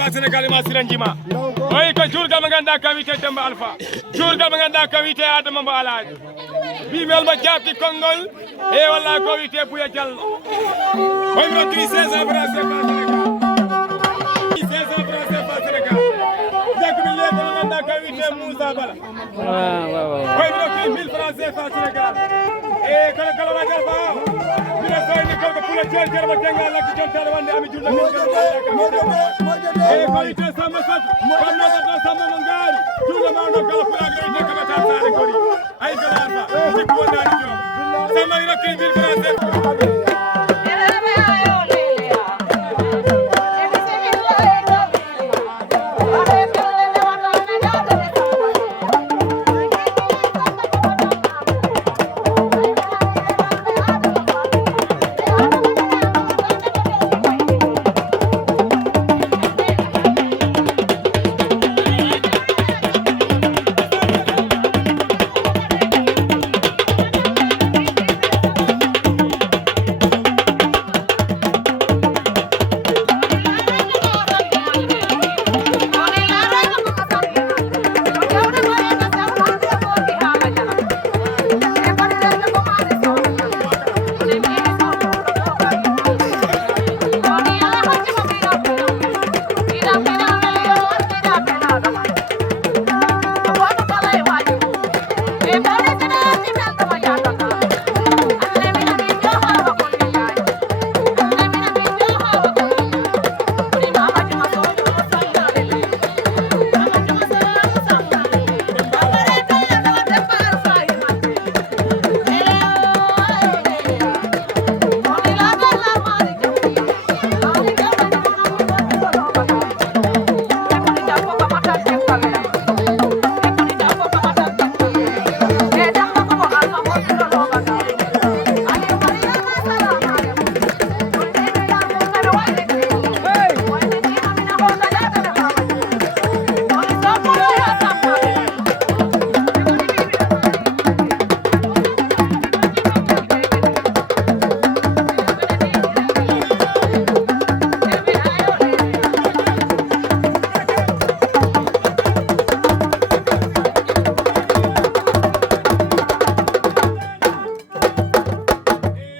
alpha Sénégal ma siranjima oy ko julga maganda kawite Demba Alpha julga maganda kawite Adama Mbo Alhaji bimel ma jabti kongol e walla ko wite Buya Diallo oy mo 16 francs CFA Sénégal 16 francs CFA Sénégal jakbi le maganda kawite Moussa Bala oy mo 1000 francs CFA Sénégal e kala kala wajal ba bila soyni ko ko pula jor ma tenga la ko jontale wande ami julda e ko ite sama sat ko no ko sama mangari julda ma no kala pula gari ne kama ta sare kori ay kala alfa ci ko ndani jom sama ira 1000 francs